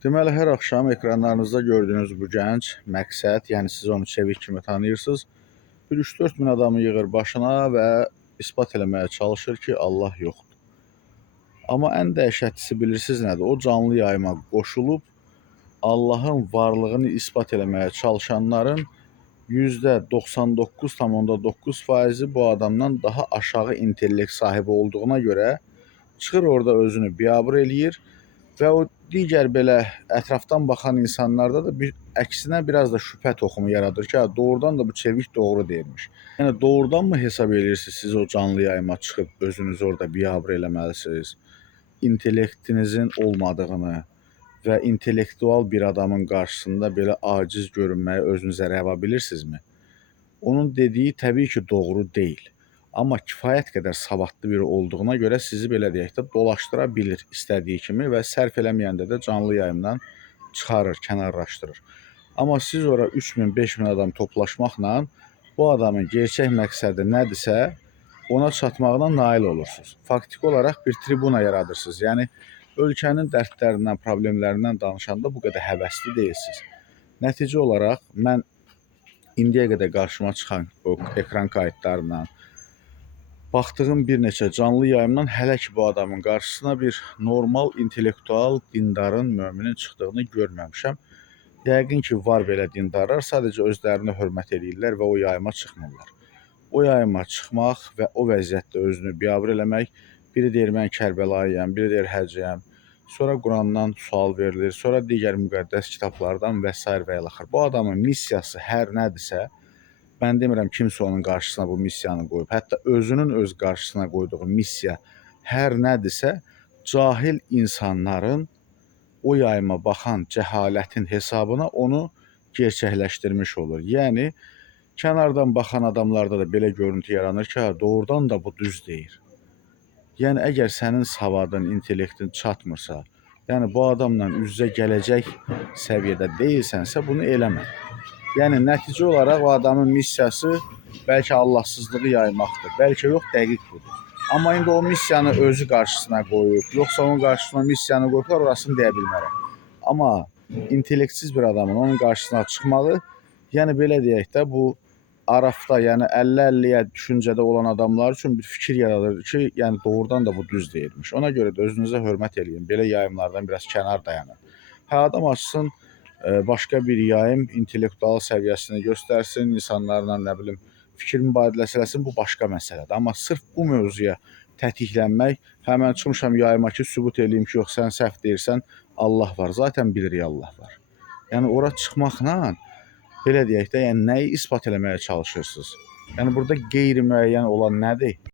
Deməli, hər axşam ekranlarınızda gördüyünüz bu gənc məqsəd, yəni siz onu çevik kimi tanıyırsınız, bir 3-4 min adamı yığır başına və isbat eləməyə çalışır ki, Allah yoxdur. Amma ən dəhşətlisi bilirsiniz nədir? O canlı yayıma qoşulub Allahın varlığını isbat eləməyə çalışanların %99,9%-i bu adamdan daha aşağı intellekt sahibi olduğuna görə çıxır orada özünü biabır eləyir və o digər belə ətrafdan baxan insanlarda da əksinə biraz da şübhə toxumu yaradır ki, doğrudan da bu çevik doğru deyirmiş. Yəni doğrudanmı hesab edirsiniz siz o canlı yayıma çıxıb özünüzü orada biabır eləməlisiniz? İntellektinizin olmadığını və intellektual bir adamın qarşısında belə aciz görünməyi özünüzə rəva bilirsinizmi? Onun dediyi təbii ki, doğru deyil. Amma kifayət qədər savadlı biri olduğuna görə sizi belə deyək də dolaşdıra bilir istədiyi kimi və sərf eləməyəndə də canlı yayımdan çıxarır, kənarlaşdırır. Amma siz ora 3000, 5000 adam toplaşmaqla bu adamın gerçək məqsədi nədirsə, ona çatmağına nail olursunuz. Faktiki olaraq bir tribuna yaradırsınız. Yəni ölkənin dərdlərindən, problemlərindən danışanda bu qədər həvəsli deyilsiniz. Nəticə olaraq mən indiyə qədər qarşıma çıxan o ekran kayıtlarından, baxdığım bir neçə canlı yayımdan hələ ki bu adamın qarşısına bir normal, intellektual, dindarın, möminin çıxdığını görməmişəm. Yəqin ki, var belə dindarlar, sadəcə özlərini hörmət edirlər və o yayıma çıxmırlar. O yayıma çıxmaq və o vəziyyətdə özünü biabır eləmək, biri deyir mən Kərbəlayıyam, biri deyir Həcəyəm, sonra Qurandan sual verilir, sonra digər müqəddəs kitablardan və s. və ilaxır. Bu adamın missiyası hər nədirsə, mən demirəm kimsə onun qarşısına bu missiyanı qoyub. Hətta özünün öz qarşısına qoyduğu missiya hər nədirsə, cahil insanların o yayıma baxan cəhalətin hesabına onu gerçəkləşdirmiş olur. Yəni, kənardan baxan adamlarda da belə görüntü yaranır ki, doğrudan da bu düz deyir. Yəni, əgər sənin savadın, intellektin çatmırsa, yəni bu adamla üz-üzə gələcək səviyyədə deyilsənsə, bunu eləmə. Yəni, nəticə olaraq o adamın missiyası bəlkə Allahsızlığı yaymaqdır, bəlkə yox, dəqiq budur. Amma indi o missiyanı özü qarşısına qoyub, yoxsa onun qarşısına missiyanı qoyublar, orasını deyə bilmərəm. Amma intellektsiz bir adamın onun qarşısına çıxmağı, yəni belə deyək də, bu arafda, yəni 50-50-yə düşüncədə olan adamlar üçün bir fikir yaradır ki, yəni doğrudan da bu düz deyilmiş. Ona görə də özünüzə hörmət eləyin, belə yayımlardan biraz kənar dayanın. Hə, adam açsın, başqa bir yayım intellektual səviyyəsini göstərsin, insanlarla nə bilim fikir mübadiləsi eləsin, bu başqa məsələdir. Amma sırf bu mövzuya tətiklənmək, həmən çıxmışam yayıma ki, sübut eləyim ki, yox sən səhv deyirsən, Allah var. Zaten bilirik Allah var. Yəni ora çıxmaqla belə deyək də, yəni nəyi isbat eləməyə çalışırsınız? Yəni burada qeyri-müəyyən olan nədir?